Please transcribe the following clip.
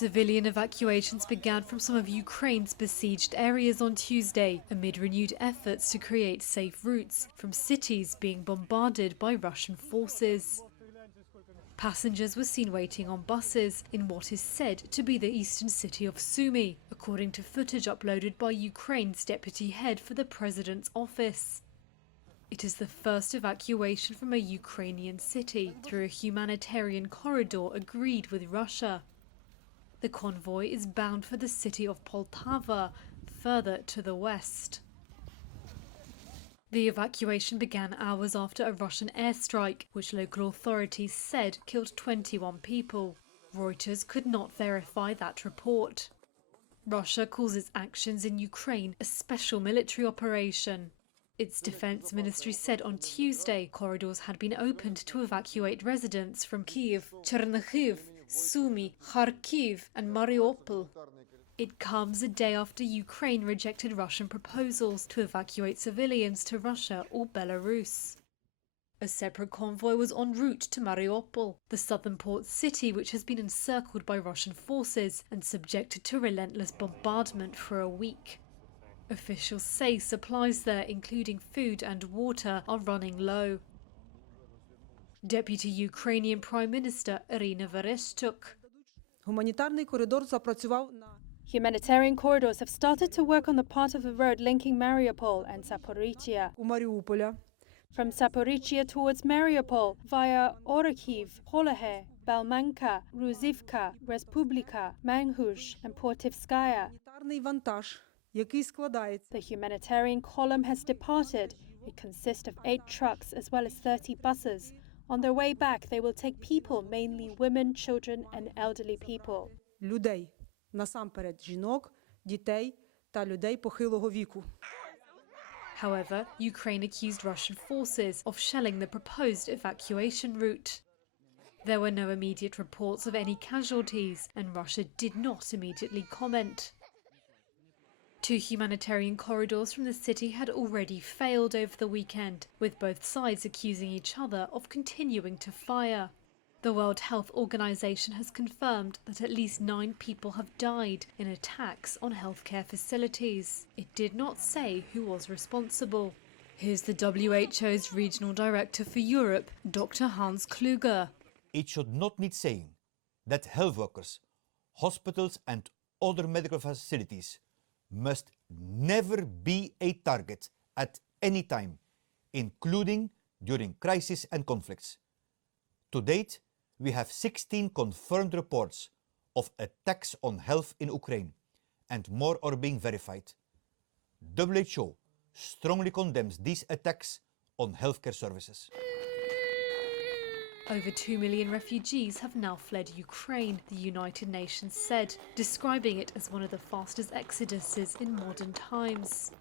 Civilian evacuations began from some of Ukraine's besieged areas on Tuesday, amid renewed efforts to create safe routes from cities being bombarded by Russian forces. Passengers were seen waiting on buses in what is said to be the eastern city of Sumy, according to footage uploaded by Ukraine's deputy head for the president's office. It is the first evacuation from a Ukrainian city through a humanitarian corridor agreed with Russia. The convoy is bound for the city of Poltava, further to the west. The evacuation began hours after a Russian airstrike, which local authorities said killed 21 people. Reuters could not verify that report. Russia calls its actions in Ukraine a special military operation. Its defense ministry said on Tuesday corridors had been opened to evacuate residents from Kyiv, Chernihiv, Sumy, Kharkiv and Mariupol. It comes a day after Ukraine rejected Russian proposals to evacuate civilians to Russia or Belarus. A separate convoy was en route to Mariupol, the southern port city which has been encircled by Russian forces and subjected to relentless bombardment for a week. Officials say supplies there, including food and water, are running low. Deputy Ukrainian Prime Minister Irina Vereshchuk. Humanitarian corridors have started to work on the part of the road linking Mariupol and Zaporizhia. From Zaporizhia towards Mariupol via Orikhiv, Holohe, Balmanka, Ruzivka, Respublika, Manhush and Portivskaya. The humanitarian column has departed. It consists of 8 trucks as well as 30 buses. On their way back, they will take people, mainly women, children and elderly people. However, Ukraine accused Russian forces of shelling the proposed evacuation route. There were no immediate reports of any casualties, and Russia did not immediately comment. 2 humanitarian corridors from the city had already failed over the weekend, with both sides accusing each other of continuing to fire. The World Health Organization has confirmed that at least 9 people have died in attacks on healthcare facilities. It did not say who was responsible. Here's the WHO's Regional Director for Europe, Dr. Hans Kluger. It should not need saying that health workers, hospitals and other medical facilities must never be a target at any time, including during crises and conflicts. To date, we have 16 confirmed reports of attacks on health in Ukraine, and more are being verified. WHO strongly condemns these attacks on healthcare services. Over 2 million refugees have now fled Ukraine, the United Nations said, describing it as one of the fastest exoduses in modern times.